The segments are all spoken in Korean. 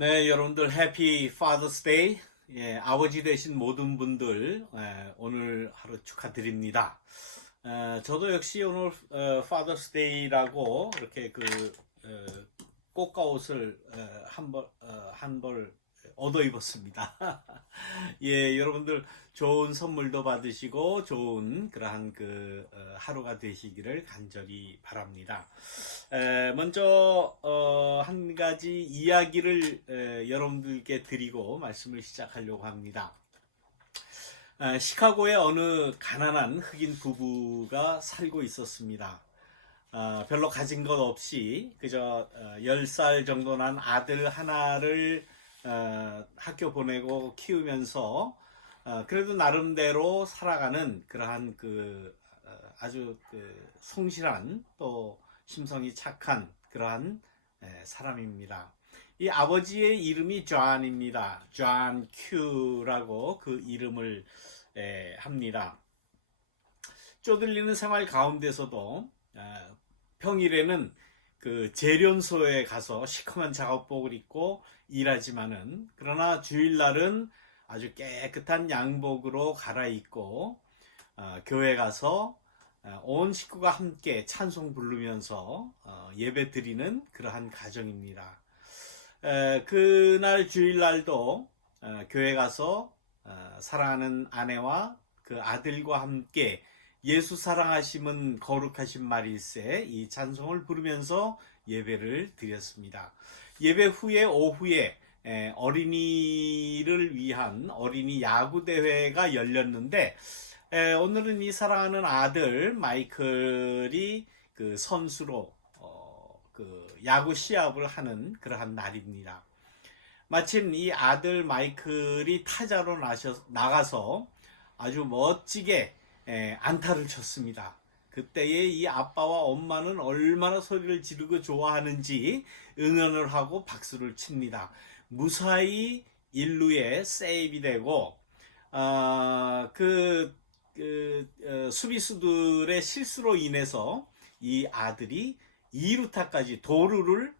네, 여러분들 해피 파더스 데이. 예, 아버지 되신 모든 분들 오늘 하루 축하드립니다. 저도 역시 오늘 파더스 데이라고 이렇게 어, 꽃가옷을 한 벌 얻어 입었습니다. 예, 여러분들 좋은 선물도 받으시고 좋은 그러한 하루가 되시기를 간절히 바랍니다. 먼저 한 가지 이야기를 여러분들께 드리고 말씀을 시작하려고 합니다. 시카고에 어느 가난한 흑인 부부가 살고 있었습니다. 별로 가진 것 없이 그저 10살 정도 난 아들 하나를 학교 보내고 키우면서 그래도 나름대로 살아가는 그러한 아주 성실한 또 심성이 착한 그러한 사람입니다. 이 아버지의 이름이 존입니다. 존 큐라고 그 이름을 합니다. 쪼들리는 생활 가운데서도 평일에는 그 재련소에 가서 시커먼 작업복을 입고 일하지만은 그러나 주일날은 아주 깨끗한 양복으로 갈아입고 교회 가서 온 식구가 함께 찬송 부르면서 예배 드리는 그러한 가정입니다. 그날 주일날도 교회 가서 사랑하는 아내와 그 아들과 함께 예수 사랑하심은 거룩하신 말일세 이 찬송을 부르면서 예배를 드렸습니다. 예배 후에 오후에 어린이를 위한 어린이 야구 대회가 열렸는데 오늘은 이 사랑하는 아들 마이클이 그 선수로 그 야구 시합을 하는 그러한 날입니다. 마침 이 아들 마이클이 타자로 나가서 아주 멋지게 안타를 쳤습니다. 그때에 이 아빠와 엄마는 얼마나 소리를 지르고 좋아하는지 응원을 하고 박수를 칩니다. 무사히 1루에 세이브이 되고 수비수들의 실수로 인해서 이 아들이 2루타까지 도루를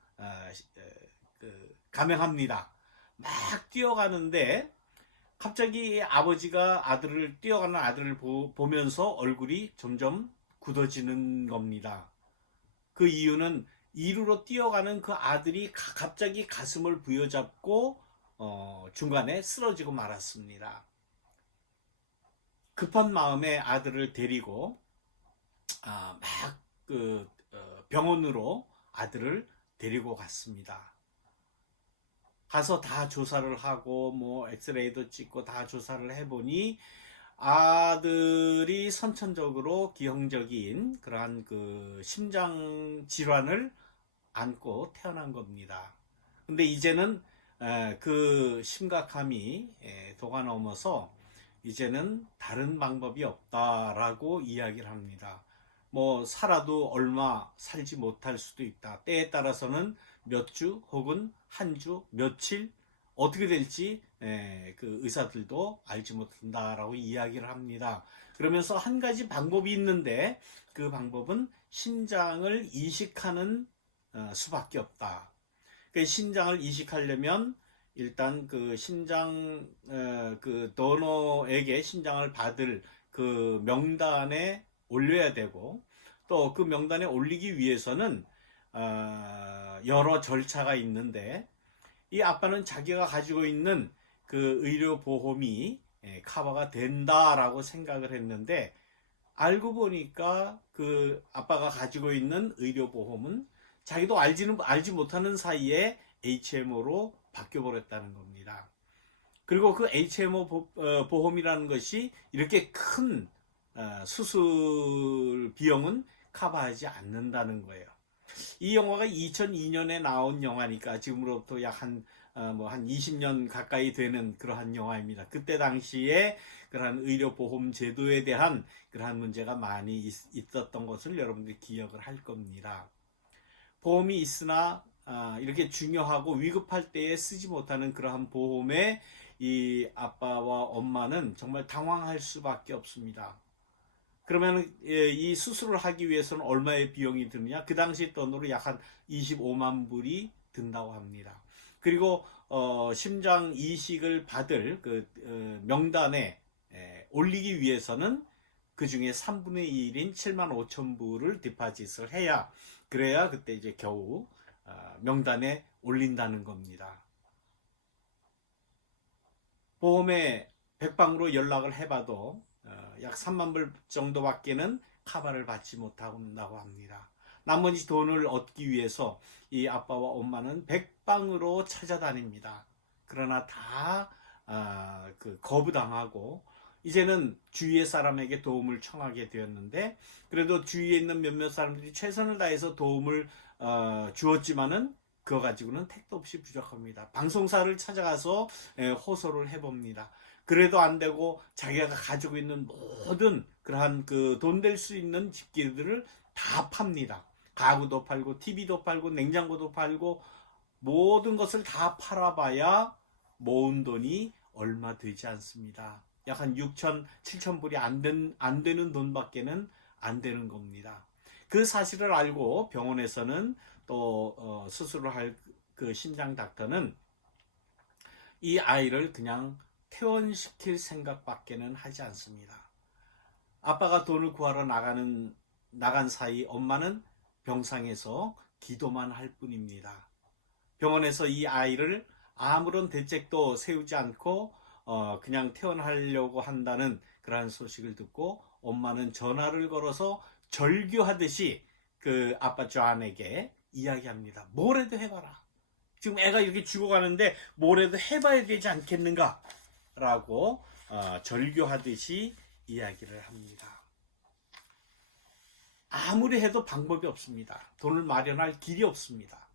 감행합니다. 막 뛰어가는데 갑자기 아버지가 뛰어가는 아들을 보면서 얼굴이 점점 굳어지는 겁니다. 그 이유는 2루로 뛰어가는 그 아들이 갑자기 가슴을 부여잡고 중간에 쓰러지고 말았습니다. 급한 마음에 아들을 데리고 병원으로 아들을 데리고 갔습니다. 가서 다 조사를 하고 엑스레이도 찍고 다 조사를 해보니 아들이 선천적으로 기형적인 그러한 심장 질환을 안고 태어난 겁니다. 근데 이제는 그 심각함이 도가 넘어서 이제는 다른 방법이 없다라고 이야기를 합니다. 살아도 얼마 살지 못할 수도 있다. 때에 따라서는 몇 주 혹은 한 주, 며칠 어떻게 될지 그 의사들도 알지 못한다라고 이야기를 합니다. 그러면서 한 가지 방법이 있는데 그 방법은 신장을 이식하는 수밖에 없다. 그 신장을 이식하려면 일단 그 신장 그 도너에게 신장을 받을 그 명단에 올려야 되고 또 그 명단에 올리기 위해서는 여러 절차가 있는데 이 아빠는 자기가 가지고 있는 그 의료보험이 커버가 된다라고 생각을 했는데 알고 보니까 그 아빠가 가지고 있는 의료보험은 자기도 알지 못하는 사이에 HMO로 바뀌어버렸다는 겁니다. 그리고 그 HMO 보험이라는 것이 이렇게 큰 수술 비용은 커버하지 않는다는 거예요. 이 영화가 2002년에 나온 영화니까 지금으로부터 약 한 20년 가까이 되는 그러한 영화입니다. 그때 당시에 그러한 의료보험 제도에 대한 그러한 문제가 많이 있었던 것을 여러분들이 기억을 할 겁니다. 보험이 있으나 이렇게 중요하고 위급할 때에 쓰지 못하는 그러한 보험에 이 아빠와 엄마는 정말 당황할 수밖에 없습니다. 그러면 이 수술을 하기 위해서는 얼마의 비용이 드느냐? 그 당시 돈으로 약 한 25만 불이 든다고 합니다. 그리고 심장 이식을 받을 그 명단에 올리기 위해서는 그 중에 3분의 1인 7만 5천 불을 디파짓을 해야, 그래야 그때 이제 겨우 명단에 올린다는 겁니다. 보험에 백방으로 연락을 해봐도 약 3만 불 정도밖에는 카바를 받지 못한다고 합니다. 나머지 돈을 얻기 위해서 이 아빠와 엄마는 백방으로 찾아다닙니다. 그러나 다 거부당하고 이제는 주위의 사람에게 도움을 청하게 되었는데, 그래도 주위에 있는 몇몇 사람들이 최선을 다해서 도움을 주었지만은 그거 가지고는 택도 없이 부족합니다. 방송사를 찾아가서 호소를 해봅니다. 그래도 안 되고 자기가 가지고 있는 모든 그러한 그 돈 될 수 있는 집기들을 다 팝니다. 가구도 팔고 TV도 팔고 냉장고도 팔고 모든 것을 다 팔아봐야 모은 돈이 얼마 되지 않습니다. 약 한 6천, 7천 불이 안 되는 돈밖에는 안 되는 겁니다. 그 사실을 알고 병원에서는 또 수술을 할 그 심장 닥터는 이 아이를 그냥 퇴원시킬 생각밖에는 하지 않습니다. 아빠가 돈을 구하러 나간 사이 엄마는 병상에서 기도만 할 뿐입니다. 병원에서 이 아이를 아무런 대책도 세우지 않고 그냥 퇴원하려고 한다는 그러한 소식을 듣고 엄마는 전화를 걸어서 절규하듯이 그 아빠 존에게 이야기합니다. 뭐래도 해봐라. 지금 애가 이렇게 죽어가는데 뭐래도 해봐야 되지 않겠는가? 라고 절규하듯이 이야기를 합니다. 아무리 해도 방법이 없습니다. 돈을 마련할 길이 없습니다.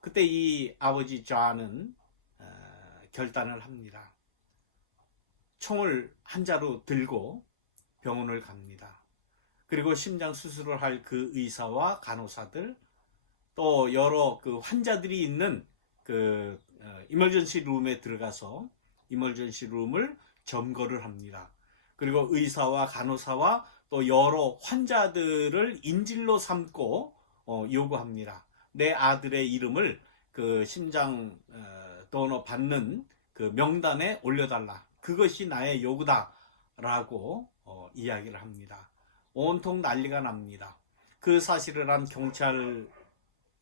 그때 이 아버지 존은 결단을 합니다. 총을 한 자루 들고 병원을 갑니다. 그리고 심장 수술을 할 그 의사와 간호사들, 또 여러 그 환자들이 있는 그 이멀전시 룸에 들어가서 이멀전시 룸을 점거를 합니다. 그리고 의사와 간호사와 또 여러 환자들을 인질로 삼고 요구합니다. 내 아들의 이름을 그 심장 도너 받는 그 명단에 올려달라. 그것이 나의 요구다라고 이야기를 합니다. 온통 난리가 납니다. 그 사실을 한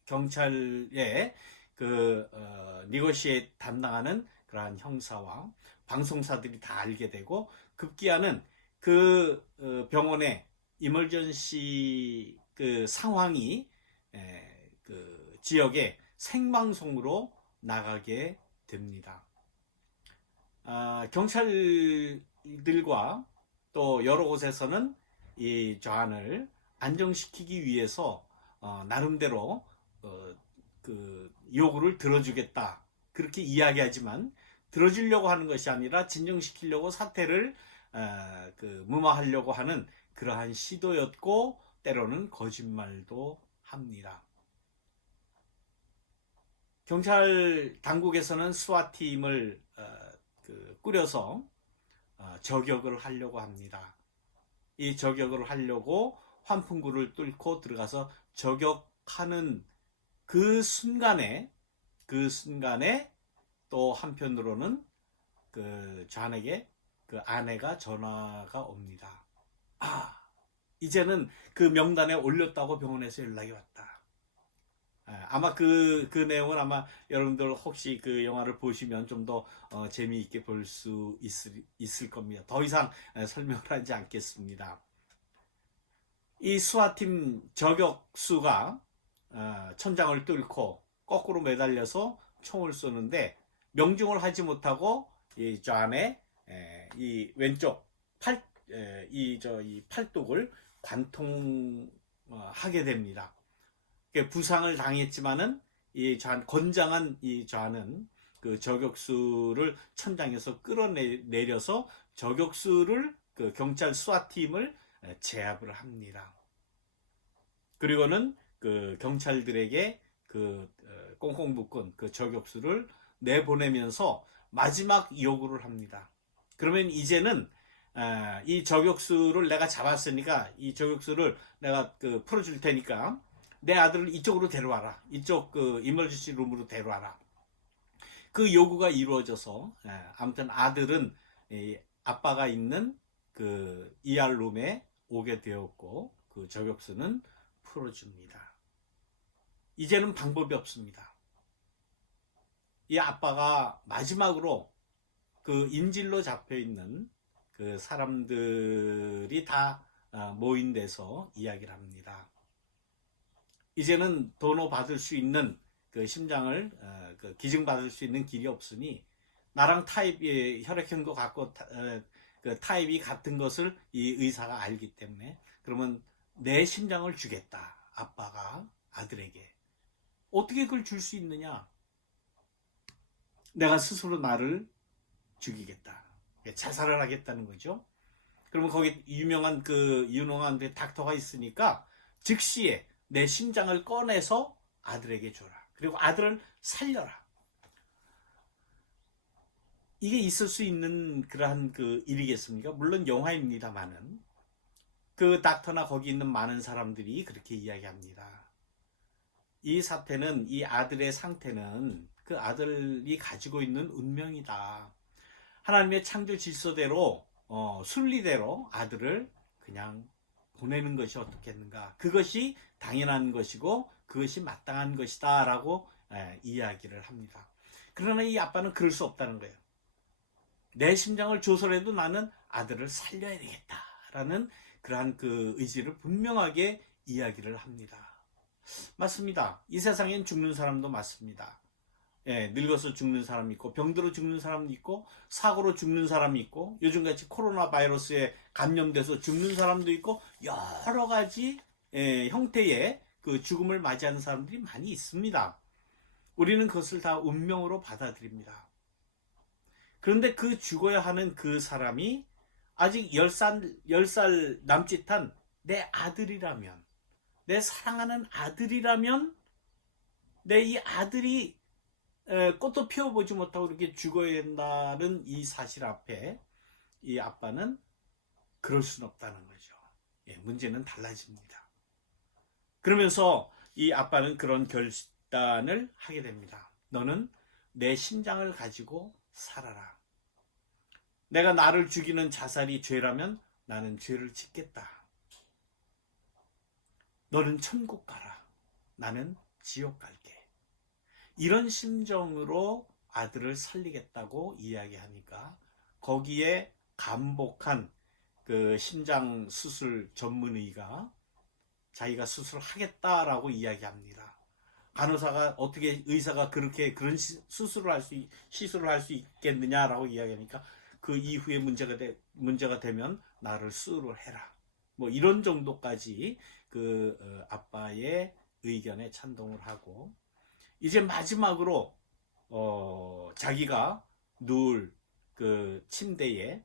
경찰의 그 니고시에 담당하는 그러한 형사와 방송사들이 다 알게 되고, 급기야는 그 병원의 이멀전시 그 상황이 그 지역에 생방송으로 나가게 됩니다. 경찰들과 또 여러 곳에서는 이 존을 안정시키기 위해서 나름대로 그 요구를 들어주겠다 그렇게 이야기하지만, 들어주려고 하는 것이 아니라 진정시키려고 사태를 무마하려고 하는 그러한 시도였고, 때로는 거짓말도 합니다. 경찰 당국에서는 스와팀을 꾸려서 저격을 하려고 합니다. 이 저격을 하려고 환풍구를 뚫고 들어가서 저격하는 그 순간에 또 한편으로는 그 존에게 그 아내가 전화가 옵니다. 이제는 그 명단에 올렸다고 병원에서 연락이 왔다. 아마 그 내용은 아마 여러분들 혹시 그 영화를 보시면 좀 더 재미있게 볼 수 있을 겁니다. 더 이상 설명을 하지 않겠습니다. 이 수화팀 저격수가 천장을 뚫고 거꾸로 매달려서 총을 쏘는데, 명중을 하지 못하고 이 존의 이 왼쪽 이 팔뚝을 관통하게 됩니다. 부상을 당했지만은 이 존, 건장한 이 존은 그 저격수를 천장에서 끌어내려서 저격수를 그 경찰 수화팀을 제압을 합니다. 그리고는 그 경찰들에게 그 꽁꽁 묶은 그 저격수를 내보내면서 마지막 요구를 합니다. 그러면 이제는 이 저격수를 내가 잡았으니까 이 저격수를 내가 그 풀어줄 테니까 내 아들을 이쪽으로 데려와라. 이쪽 그 이머전시 룸으로 데려와라. 그 요구가 이루어져서 아무튼 아들은 아빠가 있는 그 ER 룸에 오게 되었고 그 저격수는 풀어줍니다. 이제는 방법이 없습니다. 이 아빠가 마지막으로 그 인질로 잡혀 있는 그 사람들이 다 모인 데서 이야기를 합니다. 이제는 도노 받을 수 있는 그 심장을 그 기증 받을 수 있는 길이 없으니 나랑 타입이 혈액형도 같고 그 타입이 같은 것을 이 의사가 알기 때문에 그러면 내 심장을 주겠다. 아빠가 아들에게. 어떻게 그걸 줄 수 있느냐? 내가 스스로 나를 죽이겠다. 자살을 하겠다는 거죠. 그러면 거기 유명한 닥터가 있으니까 즉시에 내 심장을 꺼내서 아들에게 줘라. 그리고 아들을 살려라. 이게 있을 수 있는 그러한 그 일이겠습니까? 물론 영화입니다만은 그 닥터나 거기 있는 많은 사람들이 그렇게 이야기합니다. 이 사태는, 이 아들의 상태는 그 아들이 가지고 있는 운명이다. 하나님의 창조 질서대로 순리대로 아들을 그냥 보내는 것이 어떻겠는가. 그것이 당연한 것이고 그것이 마땅한 것이다 라고 이야기를 합니다. 그러나 이 아빠는 그럴 수 없다는 거예요. 내 심장을 줘서라도 나는 아들을 살려야 되겠다라는 그러한 그 의지를 분명하게 이야기를 합니다. 맞습니다. 이 세상엔 죽는 사람도 많습니다. 늙어서 죽는 사람이 있고 병들어 죽는 사람도 있고 사고로 죽는 사람이 있고 요즘같이 코로나 바이러스에 감염돼서 죽는 사람도 있고 여러 가지 형태의 그 죽음을 맞이하는 사람들이 많이 있습니다. 우리는 그것을 다 운명으로 받아들입니다. 그런데 그 죽어야 하는 그 사람이 아직 10살 남짓한 내 아들이라면, 내 사랑하는 아들이라면 내 이 아들이 꽃도 피워보지 못하고 이렇게 죽어야 된다는 이 사실 앞에 이 아빠는 그럴 수는 없다는 거죠. 문제는 달라집니다. 그러면서 이 아빠는 그런 결단을 하게 됩니다. 너는 내 심장을 가지고 살아라. 내가 나를 죽이는 자살이 죄라면 나는 죄를 짓겠다. 너는 천국 가라. 나는 지옥 갈게. 이런 심정으로 아들을 살리겠다고 이야기하니까 거기에 감복한 그 심장 수술 전문의가 자기가 수술하겠다라고 이야기합니다. 간호사가 어떻게 의사가 그런 시술을 할 수 있겠느냐라고 이야기하니까 그 이후에 문제가 되면 나를 수술을 해라. 뭐 이런 정도까지 그 아빠의 의견에 찬동을 하고 이제 마지막으로 자기가 누울 그 침대에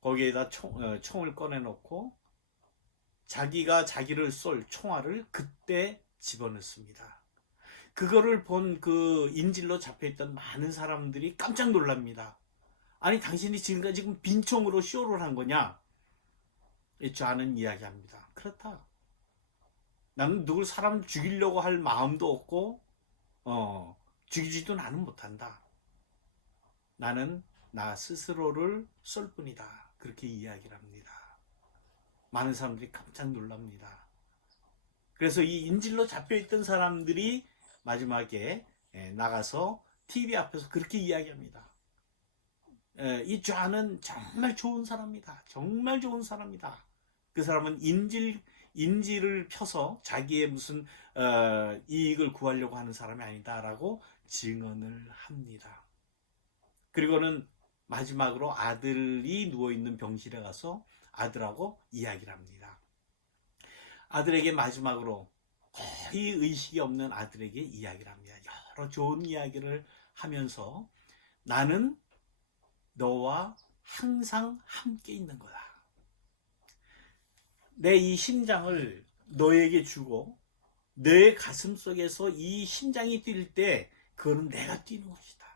거기에다 총을 꺼내놓고 자기가 자기를 쏠 총알을 그때 집어넣습니다. 그거를 본 그 인질로 잡혀있던 많은 사람들이 깜짝 놀랍니다. 아니 당신이 지금까지 빈총으로 쇼를 한 거냐? 저는 이야기합니다. 그렇다. 나는 누굴 사람 죽이려고 할 마음도 없고 죽이지도 나는 못한다. 나는 나 스스로를 쏠 뿐이다. 그렇게 이야기를 합니다. 많은 사람들이 깜짝 놀랍니다. 그래서 이 인질로 잡혀있던 사람들이 마지막에 나가서 TV 앞에서 그렇게 이야기합니다. 이 좌는 정말 좋은 사람이다. 정말 좋은 사람이다. 그 사람은 인질을 펴서 자기의 무슨 이익을 구하려고 하는 사람이 아니다라고 증언을 합니다. 그리고는 마지막으로 아들이 누워있는 병실에 가서 아들하고 이야기를 합니다. 아들에게 마지막으로 거의 의식이 없는 아들에게 이야기를 합니다. 여러 좋은 이야기를 하면서 나는 너와 항상 함께 있는 거다. 내 이 심장을 너에게 주고 내 가슴 속에서 이 심장이 뛸 때 그거는 내가 뛰는 것이다.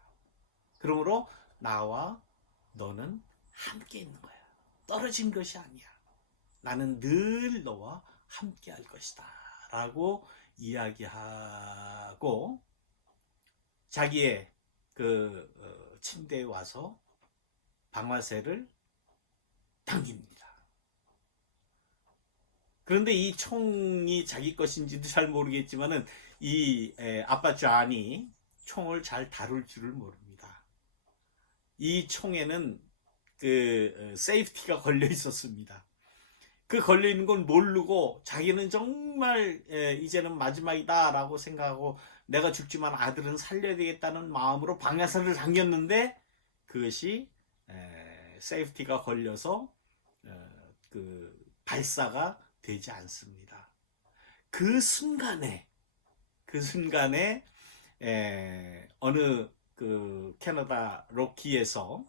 그러므로 나와 너는 함께 있는 거야. 떨어진 것이 아니야. 나는 늘 너와 함께 할 것이다. 라고 이야기하고 자기의 침대에 와서 방아쇠를 당깁니다. 그런데 이 총이 자기 것인지도 잘 모르겠지만은 이 아빠 존이 총을 잘 다룰 줄을 모릅니다. 이 총에는 세이프티가 걸려 있었습니다. 그 걸려 있는 걸 모르고 자기는 정말 이제는 마지막이다라고 생각하고 내가 죽지만 아들은 살려야 되겠다는 마음으로 방아쇠를 당겼는데 그것이 세이프티가 걸려서 발사가 되지 않습니다. 그 순간에 어느 캐나다 로키에서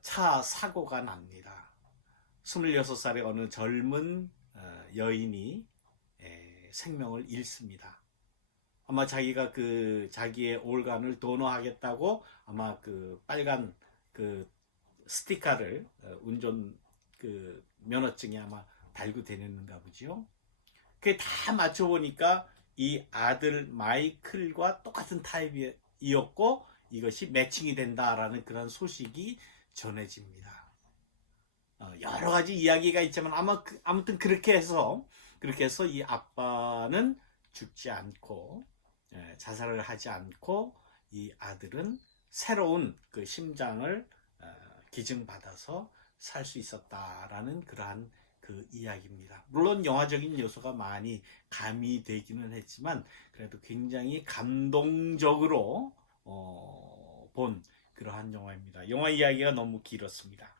차 사고가 납니다. 26살의 어느 젊은 여인이 생명을 잃습니다. 아마 자기가 자기의 올간을 도너하겠다고 아마 빨간 스티커를 운전 면허증에 아마 달고 다녔는가 보죠. 그게 다 맞춰보니까 이 아들 마이클과 똑같은 타입이었고 이것이 매칭이 된다라는 그런 소식이 전해집니다. 여러 가지 이야기가 있지만 아무튼 그렇게 해서 이 아빠는 죽지 않고 자살을 하지 않고 이 아들은 새로운 심장을 기증받아서 살 수 있었다라는 그러한 이야기입니다. 물론 영화적인 요소가 많이 가미되기는 했지만 그래도 굉장히 감동적으로 본 그러한 영화입니다. 영화 이야기가 너무 길었습니다.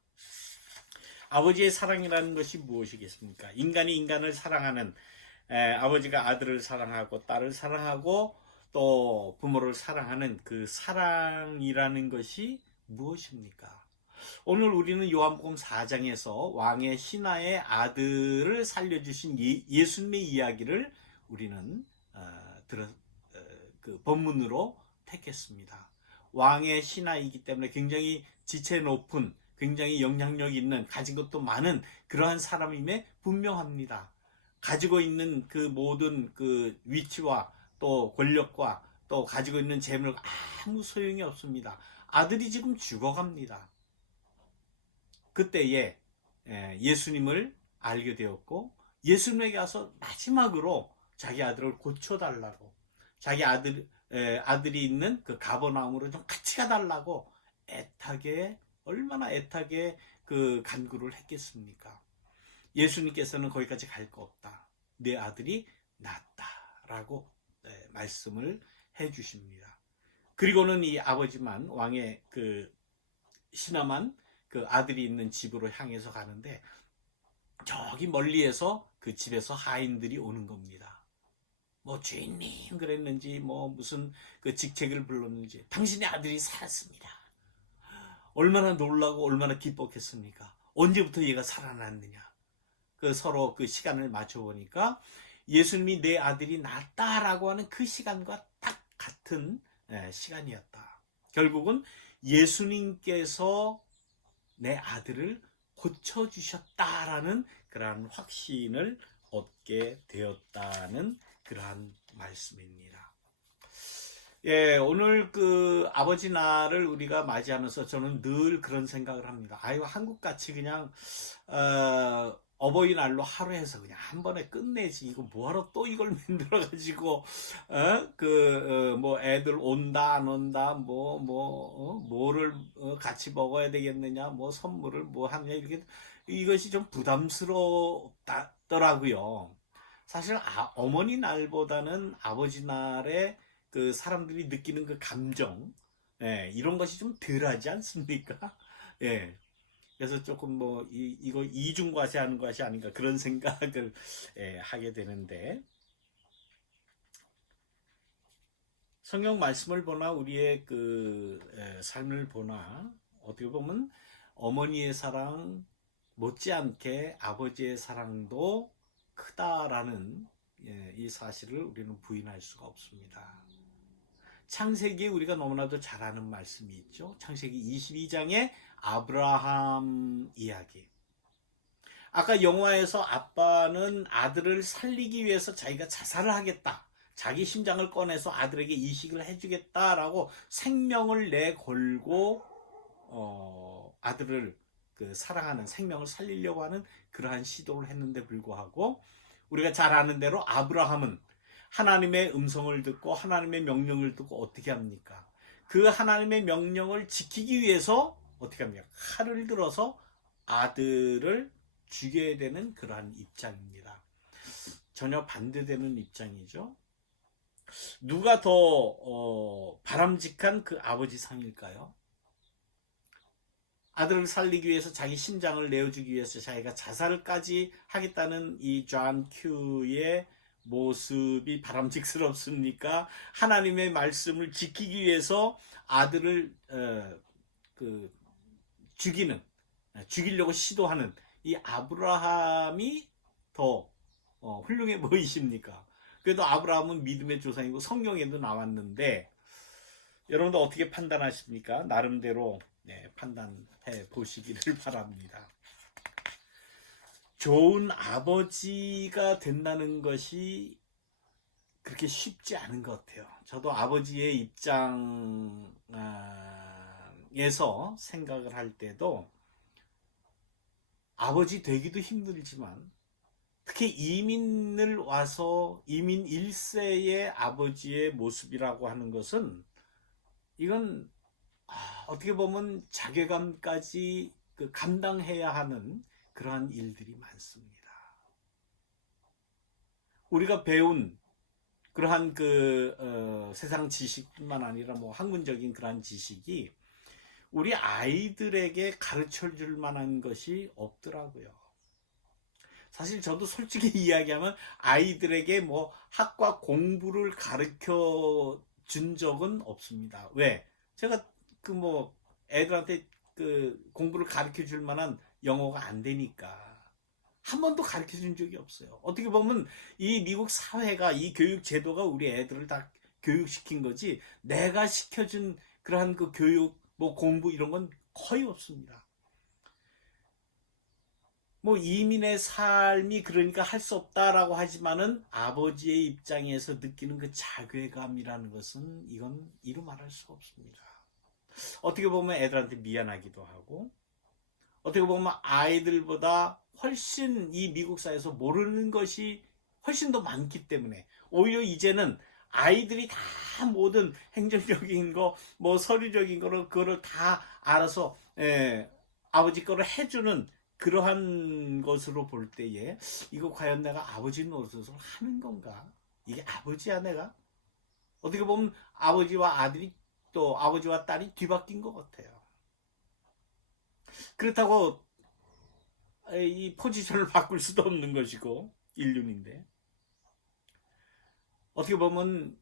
아버지의 사랑이라는 것이 무엇이겠습니까? 인간이 인간을 사랑하는 아버지가 아들을 사랑하고 딸을 사랑하고 또 부모를 사랑하는 그 사랑이라는 것이 무엇입니까? 오늘 우리는 요한복음 4장에서 왕의 신하의 아들을 살려주신 예수님의 이야기를 우리는 본문으로 택했습니다. 왕의 신하이기 때문에 굉장히 지체 높은 굉장히 영향력 있는 가진 것도 많은 그러한 사람임에 분명합니다. 가지고 있는 모든 위치와 또 권력과 또 가지고 있는 재물 아무 소용이 없습니다. 아들이 지금 죽어갑니다. 그때에 예수님을 알게 되었고 예수님에게 가서 마지막으로 자기 아들을 고쳐달라고 자기 아들이 있는 가버나움으로 좀 같이 가달라고 얼마나 애타게 간구를 했겠습니까? 예수님께서는 거기까지 갈 거 없다. 내 아들이 낫다라고 말씀을 해주십니다. 그리고는 이 아버지만 왕의 신하만 아들이 있는 집으로 향해서 가는데 저기 멀리에서 그 집에서 하인들이 오는 겁니다. 뭐 주인님 그랬는지 뭐 무슨 직책을 불렀는지 당신의 아들이 살았습니다. 얼마나 놀라고 얼마나 기뻤겠습니까? 언제부터 얘가 살아났느냐? 서로 시간을 맞춰보니까 예수님이 내 아들이 낫다라고 하는 그 시간과 딱 같은 시간이었다. 결국은 예수님께서 내 아들을 고쳐주셨다라는 그러한 확신을 얻게 되었다는 그러한 말씀입니다. 오늘 아버지 날을 우리가 맞이하면서 저는 늘 그런 생각을 합니다. 한국같이 그냥 어버이날로 하루 해서 그냥 한 번에 끝내지. 이거 뭐하러 또 이걸 만들어가지고, 뭐 애들 온다, 안 온다, 뭐를 같이 먹어야 되겠느냐, 뭐 선물을 뭐 하느냐, 이것이 좀 부담스럽더라고요. 사실 어머니 날보다는 아버지 날에 사람들이 느끼는 감정, 이런 것이 좀 덜하지 않습니까? 그래서 조금 이거 이중과시하는 것이 아닌가 그런 생각을 하게 되는데 성경 말씀을 보나 우리의 삶을 보나 어떻게 보면 어머니의 사랑 못지않게 아버지의 사랑도 크다라는 이 사실을 우리는 부인할 수가 없습니다. 창세기에 우리가 너무나도 잘 아는 말씀이 있죠. 창세기 22장에 아브라함 이야기. 아까 영화에서 아빠는 아들을 살리기 위해서 자기가 자살을 하겠다. 자기 심장을 꺼내서 아들에게 이식을 해주겠다라고 생명을 내걸고 아들을 그 사랑하는 생명을 살리려고 하는 그러한 시도를 했는데 불구하고 우리가 잘 아는 대로 아브라함은 하나님의 음성을 듣고 하나님의 명령을 듣고 어떻게 합니까? 그 하나님의 명령을 지키기 위해서 어떻게 합니까? 칼을 들어서 아들을 죽여야 되는 그러한 입장입니다. 전혀 반대되는 입장이죠. 누가 더 바람직한 그 아버지 상일까요? 아들을 살리기 위해서 자기 심장을 내어주기 위해서 자기가 자살까지 하겠다는 이 존 큐의 모습이 바람직스럽습니까? 하나님의 말씀을 지키기 위해서 아들을 죽이려고 시도하는 이 아브라함이 더 훌륭해 보이십니까? 그래도 아브라함은 믿음의 조상이고 성경에도 나왔는데 여러분들 어떻게 판단하십니까? 나름대로 판단해 보시기를 바랍니다. 좋은 아버지가 된다는 것이 그렇게 쉽지 않은 것 같아요. 저도 아버지의 입장에서 생각을 할 때도 아버지 되기도 힘들지만 특히 이민을 와서 이민 1세의 아버지의 모습이라고 하는 것은 이건 어떻게 보면 자괴감까지 감당해야 하는 그러한 일들이 많습니다. 우리가 배운 그러한 세상 지식뿐만 아니라 뭐 학문적인 그러한 지식이 우리 아이들에게 가르쳐 줄 만한 것이 없더라고요. 사실 저도 솔직히 이야기하면 아이들에게 뭐 학과 공부를 가르쳐 준 적은 없습니다. 왜? 제가 애들한테 공부를 가르쳐 줄 만한 영어가 안 되니까 한 번도 가르쳐 준 적이 없어요. 어떻게 보면 이 미국 사회가 이 교육 제도가 우리 애들을 다 교육시킨 거지 내가 시켜준 그러한 그 교육 뭐 공부 이런 건 거의 없습니다. 뭐 이민의 삶이 그러니까 할 수 없다라고 하지만은 아버지의 입장에서 느끼는 그 자괴감이라는 것은 이건 이루 말할 수 없습니다. 어떻게 보면 애들한테 미안하기도 하고 어떻게 보면 아이들보다 훨씬 이 미국 사회에서 모르는 것이 훨씬 더 많기 때문에 오히려 이제는 아이들이 다 모든 행정적인 거, 뭐 서류적인 거를 그거를 다 알아서 아버지 거를 해주는 그러한 것으로 볼 때에 이거 과연 내가 아버지 노릇을 하는 건가? 이게 아버지야 내가? 어떻게 보면 아버지와 아들이 또 아버지와 딸이 뒤바뀐 것 같아요. 그렇다고 이 포지션을 바꿀 수도 없는 것이고 인륜인데 어떻게 보면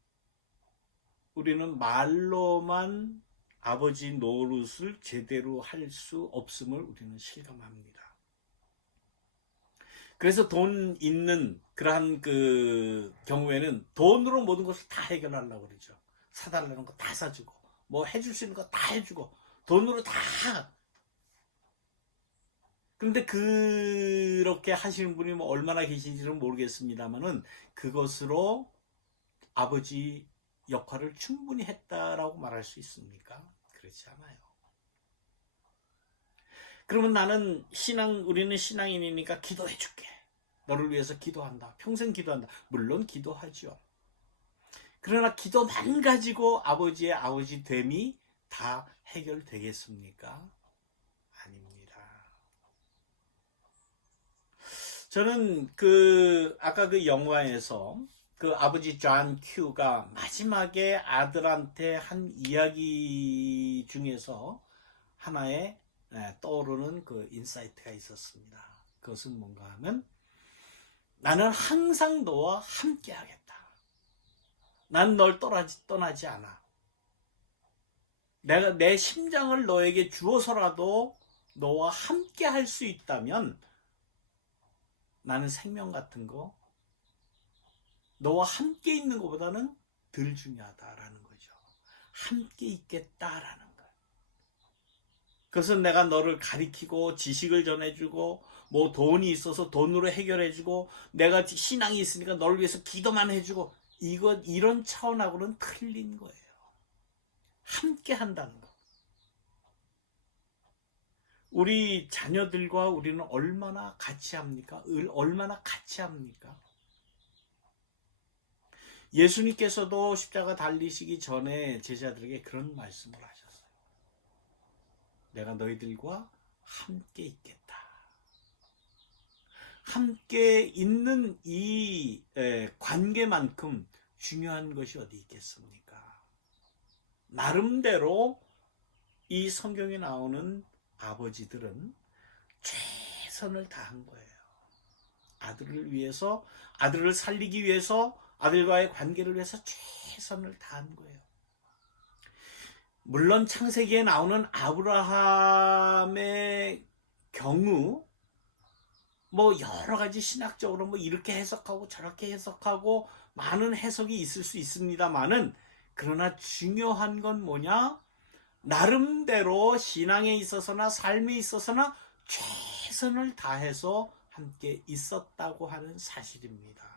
우리는 말로만 아버지 노릇을 제대로 할 수 없음을 우리는 실감합니다. 그래서 돈 있는 그러한 경우에는 돈으로 모든 것을 다 해결하려고 그러죠. 사달라는 거 다 사주고 뭐 해줄 수 있는 거 다 해주고 돈으로 다. 그런데 그렇게 하시는 분이 뭐 얼마나 계신지는 모르겠습니다만은 그것으로 아버지 역할을 충분히 했다라고 말할 수 있습니까? 그렇지 않아요. 그러면 우리는 신앙인이니까 기도해 줄게. 너를 위해서 기도한다. 평생 기도한다. 물론 기도하죠. 그러나 기도만 가지고 아버지의 아버지 됨이 다 해결되겠습니까? 아닙니다. 저는 아까 영화에서 아버지 존 큐가 마지막에 아들한테 한 이야기 중에서 하나의 떠오르는 인사이트가 있었습니다. 그것은 뭔가 하면 나는 항상 너와 함께 하겠다. 난 널 떠나지 않아. 내가 내 심장을 너에게 주어서라도 너와 함께 할 수 있다면 나는 생명 같은 거 너와 함께 있는 것보다는 덜 중요하다라는 거죠. 함께 있겠다라는 거. 그것은 내가 너를 가리키고 지식을 전해주고 뭐 돈이 있어서 돈으로 해결해주고 내가 신앙이 있으니까 너를 위해서 기도만 해주고 이런 차원하고는 틀린 거예요. 함께 한다는 거. 우리 자녀들과 우리는 얼마나 같이 합니까? 얼마나 같이 합니까? 예수님께서도 십자가 달리시기 전에 제자들에게 그런 말씀을 하셨어요. 내가 너희들과 함께 있겠다. 함께 있는 이 관계만큼 중요한 것이 어디 있겠습니까? 나름대로 이 성경에 나오는 아버지들은 최선을 다한 거예요. 아들을 위해서, 아들을 살리기 위해서, 아들과의 관계를 위해서 최선을 다한 거예요. 물론 창세기에 나오는 아브라함의 경우 뭐 여러 가지 신학적으로 뭐 이렇게 해석하고 저렇게 해석하고 많은 해석이 있을 수 있습니다만은, 그러나 중요한 건 뭐냐? 나름대로 신앙에 있어서나 삶에 있어서나 최선을 다해서 함께 있었다고 하는 사실입니다.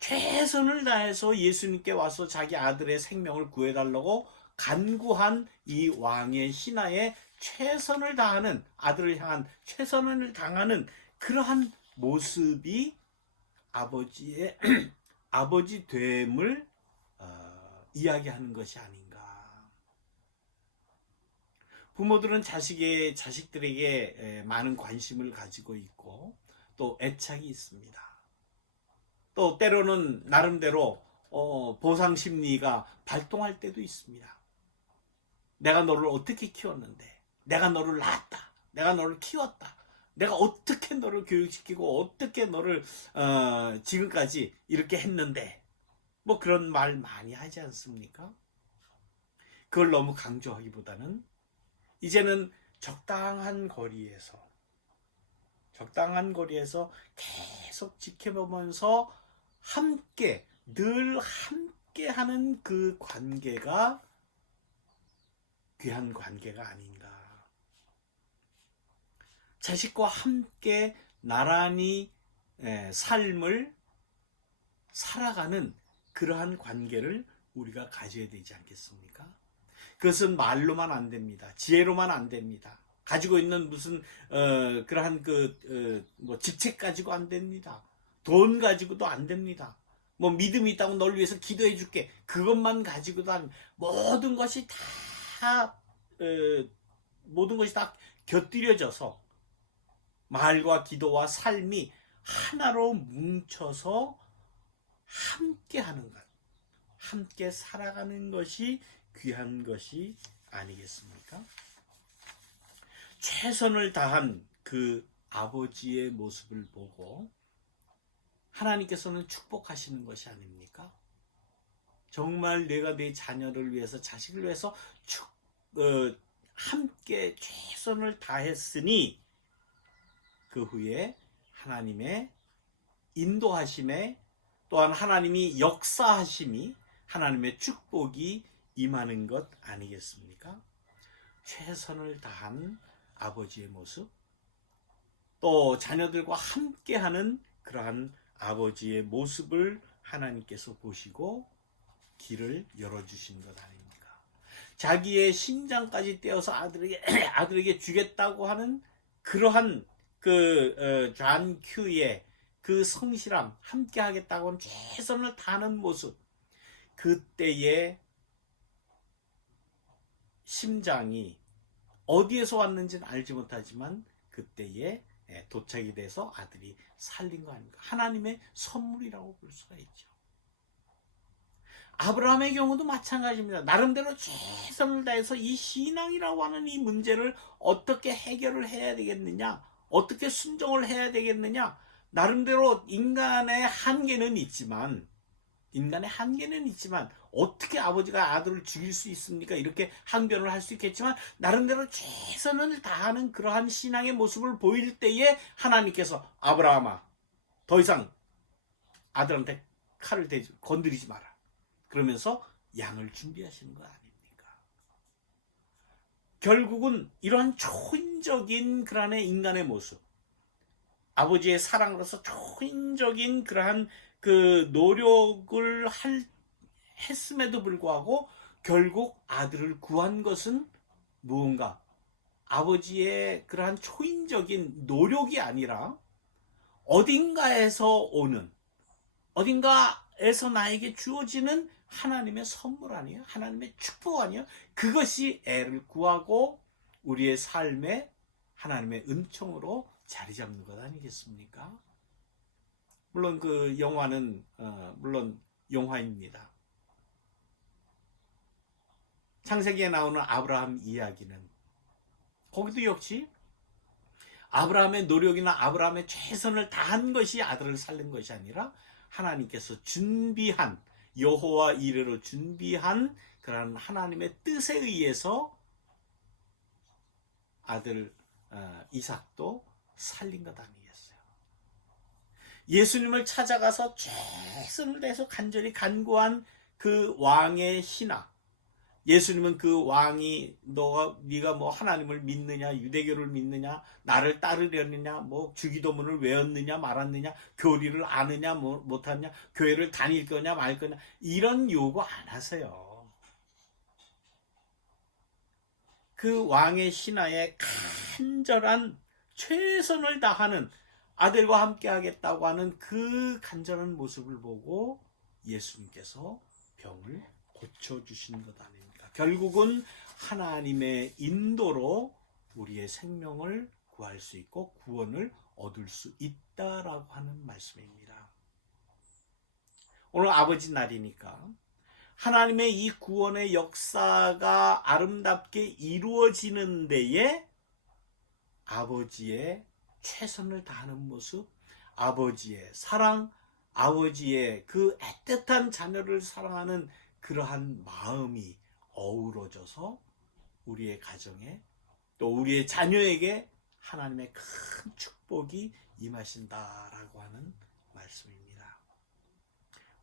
최선을 다해서 예수님께 와서 자기 아들의 생명을 구해달라고 간구한 이 왕의 신하에 최선을 다하는, 아들을 향한 최선을 당하는 그러한 모습이 아버지의 아버지 됨을 이야기하는 것이 아닌가. 부모들은 자식들에게 많은 관심을 가지고 있고 또 애착이 있습니다. 또 때로는 나름대로 보상 심리가 발동할 때도 있습니다. 내가 너를 어떻게 키웠는데, 내가 너를 낳았다, 내가 너를 키웠다, 내가 어떻게 너를 교육시키고 어떻게 너를 지금까지 이렇게 했는데, 뭐 그런 말 많이 하지 않습니까? 그걸 너무 강조하기보다는 이제는 적당한 거리에서 계속 지켜보면서 함께, 늘 함께 하는 그 관계가 귀한 관계가 아닌가. 자식과 함께 나란히 삶을 살아가는 그러한 관계를 우리가 가져야 되지 않겠습니까? 그것은 말로만 안 됩니다. 지혜로만 안 됩니다. 가지고 있는 무슨 그러한 뭐 직책 가지고 안 됩니다. 돈 가지고도 안 됩니다. 뭐 믿음이 있다고 널 위해서 기도해 줄게, 그것만 가지고도 안, 모든 것이 다 곁들여져서 말과 기도와 삶이 하나로 뭉쳐서 함께 하는 것, 함께 살아가는 것이 귀한 것이 아니겠습니까? 최선을 다한 그 아버지의 모습을 보고 하나님께서는 축복하시는 것이 아닙니까? 정말 내가 내 자녀를 위해서, 자식을 위해서 함께 최선을 다했으니 그 후에 하나님의 인도하심에, 또한 하나님이 역사하심이, 하나님의 축복이 임하는 것 아니겠습니까? 최선을 다한 아버지의 모습, 또 자녀들과 함께하는 그러한 아버지의 모습을 하나님께서 보시고 길을 열어주신 것 아닙니까? 자기의 심장까지 떼어서 아들에게 주겠다고 하는 그러한 존 큐의 그 성실함, 함께 하겠다고 하는 최선을 다하는 모습, 그때의 심장이 어디에서 왔는지는 알지 못하지만 그때에 도착이 돼서 아들이 살린 거 아닙니까? 하나님의 선물이라고 볼 수가 있죠. 아브라함의 경우도 마찬가지입니다. 나름대로 최선을 다해서 이 신앙이라고 하는 이 문제를 어떻게 해결을 해야 되겠느냐, 어떻게 순종을 해야 되겠느냐, 나름대로 인간의 한계는 있지만 어떻게 아버지가 아들을 죽일 수 있습니까? 이렇게 항변을 할 수 있겠지만 나름대로 최선을 다하는 그러한 신앙의 모습을 보일 때에 하나님께서 아브라함아, 더 이상 아들한테 칼을 건드리지 마라, 그러면서 양을 준비하시는 거 아닙니까? 결국은 이러한 초인적인 그러한 인간의 모습, 아버지의 사랑으로서 초인적인 그러한 그 노력을 했음에도 불구하고 결국 아들을 구한 것은 무언가 아버지의 그러한 초인적인 노력이 아니라 어딘가에서 오는, 어딘가에서 나에게 주어지는 하나님의 선물 아니에요? 하나님의 축복 아니에요? 그것이 애를 구하고 우리의 삶에 하나님의 은총으로 자리 잡는 것 아니겠습니까? 물론 그 영화는 물론 영화입니다. 창세기에 나오는 아브라함 이야기는 거기도 역시 아브라함의 노력이나 아브라함의 최선을 다한 것이 아들을 살린 것이 아니라 하나님께서 준비한, 여호와 이레로 준비한 그런 하나님의 뜻에 의해서 아들 이삭도 살린 것 아니겠어요? 예수님을 찾아가서 최선을 다해서 간절히 간구한 그 왕의 신하, 예수님은 그 왕이 네가 뭐 하나님을 믿느냐, 유대교를 믿느냐, 나를 따르려느냐, 뭐 주기도문을 외웠느냐 말았느냐, 교리를 아느냐 못하느냐, 교회를 다닐 거냐 말 거냐, 이런 요구 안 하세요. 그 왕의 신하의 간절한 최선을 다하는, 아들과 함께 하겠다고 하는 그 간절한 모습을 보고 예수님께서 병을 고쳐주신 것 아닙니까? 결국은 하나님의 인도로 우리의 생명을 구할 수 있고 구원을 얻을 수 있다라고 하는 말씀입니다. 오늘 아버지 날이니까 하나님의 이 구원의 역사가 아름답게 이루어지는 데에 아버지의 최선을 다하는 모습, 아버지의 사랑, 아버지의 그 애틋한 자녀를 사랑하는 그러한 마음이 어우러져서 우리의 가정에 또 우리의 자녀에게 하나님의 큰 축복이 임하신다라고 하는 말씀입니다.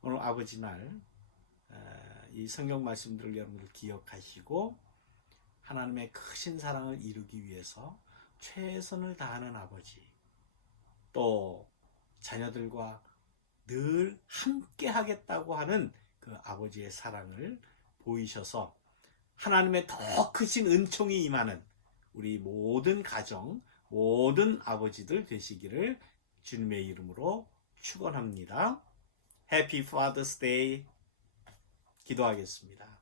오늘 아버지 날 이 성경 말씀들을 여러분들 기억하시고 하나님의 크신 사랑을 이루기 위해서 최선을 다하는 아버지, 또 자녀들과 늘 함께 하겠다고 하는 그 아버지의 사랑을 보이셔서 하나님의 더 크신 은총이 임하는 우리 모든 가정, 모든 아버지들 되시기를 주님의 이름으로 축원합니다. Happy Father's Day. 기도하겠습니다.